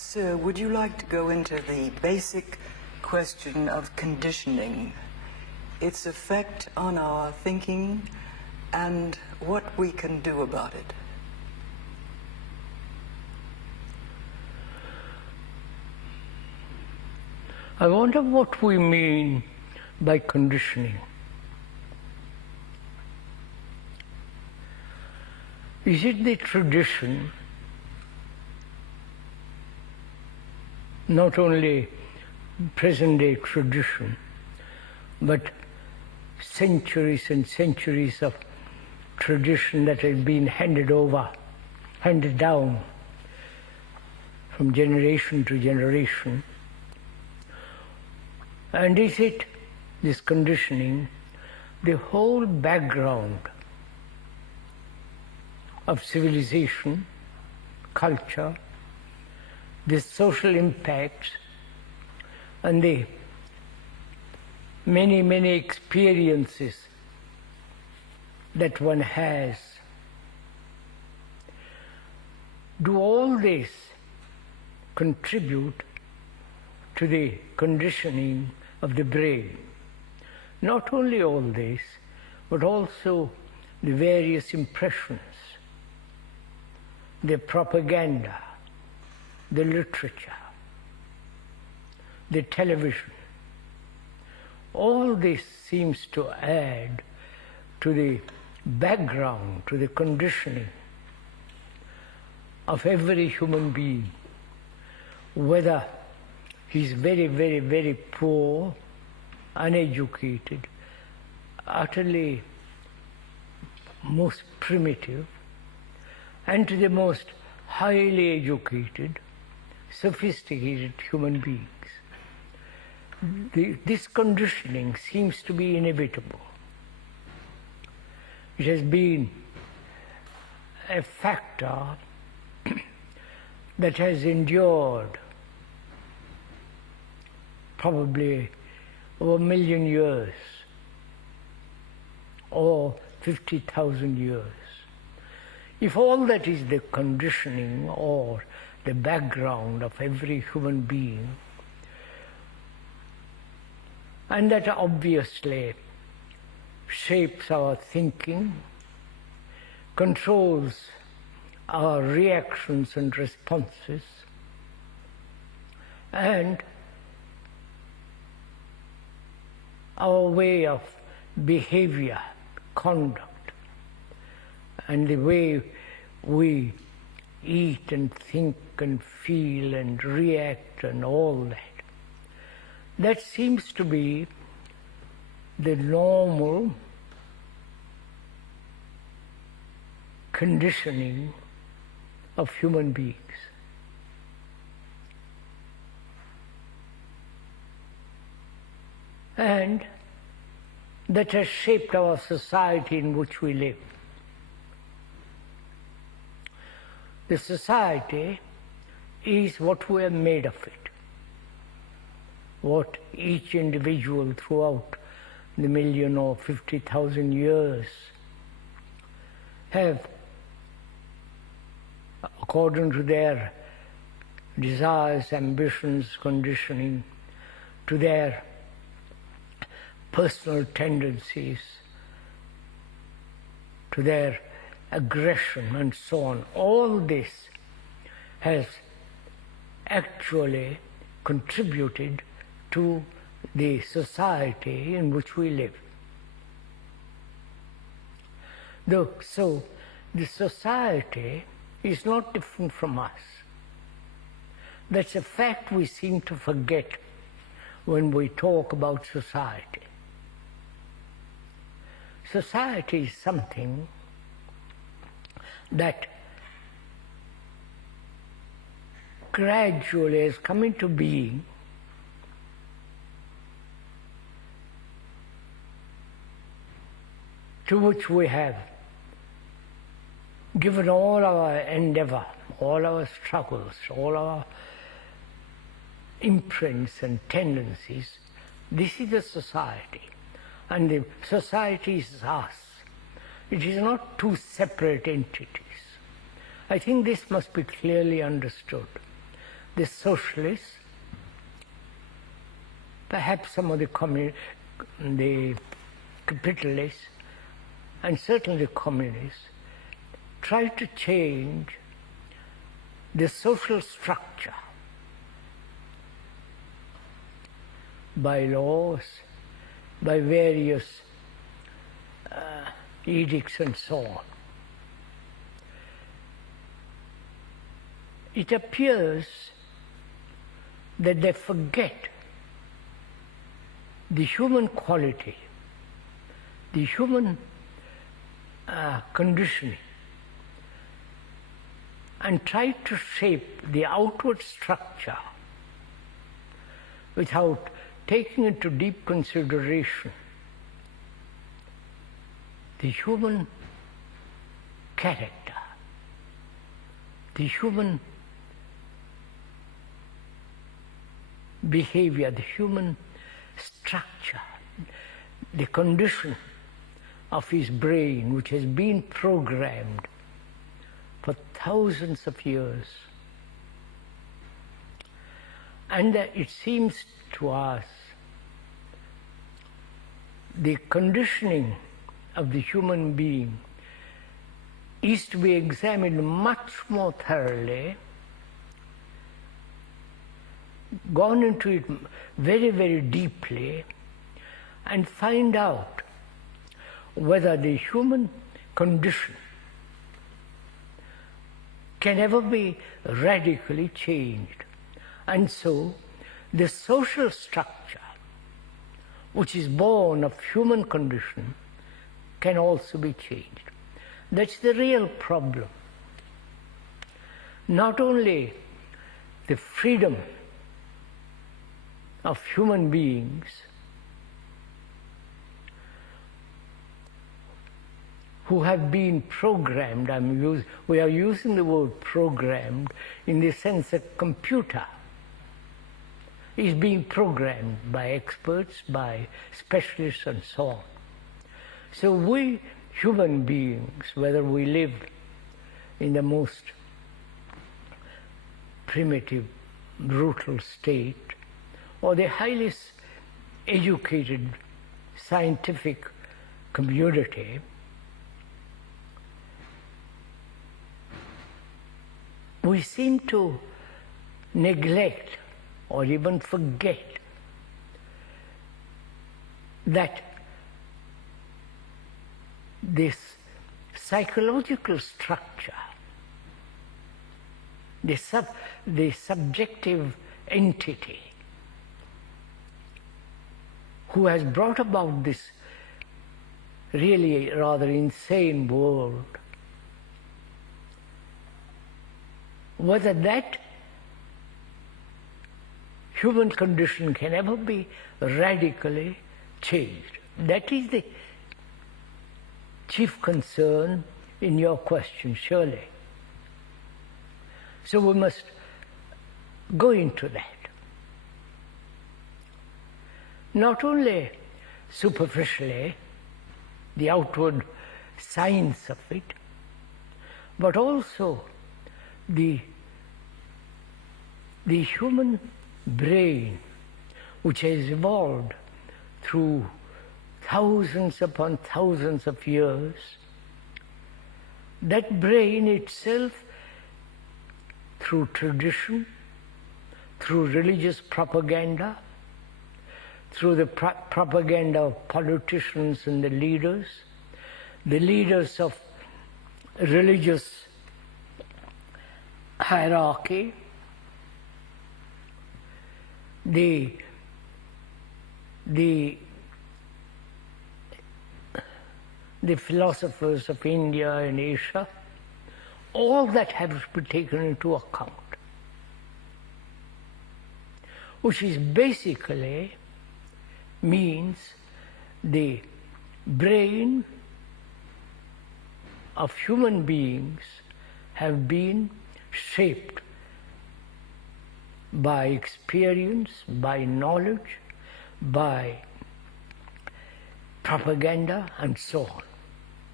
Sir, would you like to go into the basic question of conditioning, its effect on our thinking, and what we can do about it? I wonder what we mean by conditioning. Is it the tradition, not only present-day tradition, but centuries and centuries of tradition that has been handed down from generation to generation? And is it, this conditioning, the whole background of civilization, culture, the social impacts, and the many, many experiences that one has? Do all this contribute to the conditioning of the brain? Not only all this, but also the various impressions, the propaganda, the literature, the television. All this seems to add to the background, to the conditioning of every human being, whether he's very, very, very poor, uneducated, utterly most primitive, and to the most highly educated, sophisticated human beings. This conditioning seems to be inevitable. It has been a factor that has endured probably over 1 million years or 50,000 years. If all that is the conditioning or the background of every human being, and that obviously shapes our thinking, controls our reactions and responses, and our way of behavior, conduct, and the way we eat and think and feel and react and all that. That seems to be the normal conditioning of human beings. And that has shaped our society in which we live. The society is what we are made of it, what each individual throughout the 1 million or 50,000 years have, according to their desires, ambitions, conditioning, to their personal tendencies, to their aggression and so on. All this has actually contributed to the society in which we live. So the society is not different from us. That's a fact we seem to forget when we talk about society. Society is something that gradually has come into being to which we have given all our endeavor, all our struggles, all our imprints and tendencies. This is the society, and the society is us. It is not two separate entities. I think this must be clearly understood. the socialists, perhaps some of the capitalists, and certainly the communists, try to change the social structure by laws, by various edicts and so on. It appears that they forget the human quality, the human conditioning, and try to shape the outward structure without taking into deep consideration the human character, the human behavior, the human structure, the condition of his brain, which has been programmed for thousands of years. And it seems to us the conditioning of the human being is to be examined much more thoroughly, gone into it very, very deeply, and find out whether the human condition can ever be radically changed. And so the social structure, which is born of human condition, can also be changed. That's the real problem. Not only the freedom of human beings who have been programmed, we are using the word programmed in the sense that computer is being programmed by experts, by specialists and so on. So we human beings, whether we live in the most primitive, brutal state, or the highly educated scientific community, we seem to neglect or even forget that this psychological structure, the subjective entity who has brought about this really rather insane world, whether that human condition can ever be radically changed. That is the chief concern in your question, surely. So we must go into that. Not only superficially, the outward signs of it, but also the human brain, which has evolved through thousands upon thousands of years, that brain itself, through tradition, through religious propaganda, through the propaganda of politicians and the leaders of religious hierarchy, the philosophers of India and Asia, all that has to be taken into account, which is basically means the brain of human beings have been shaped by experience, by knowledge, by propaganda, and so on.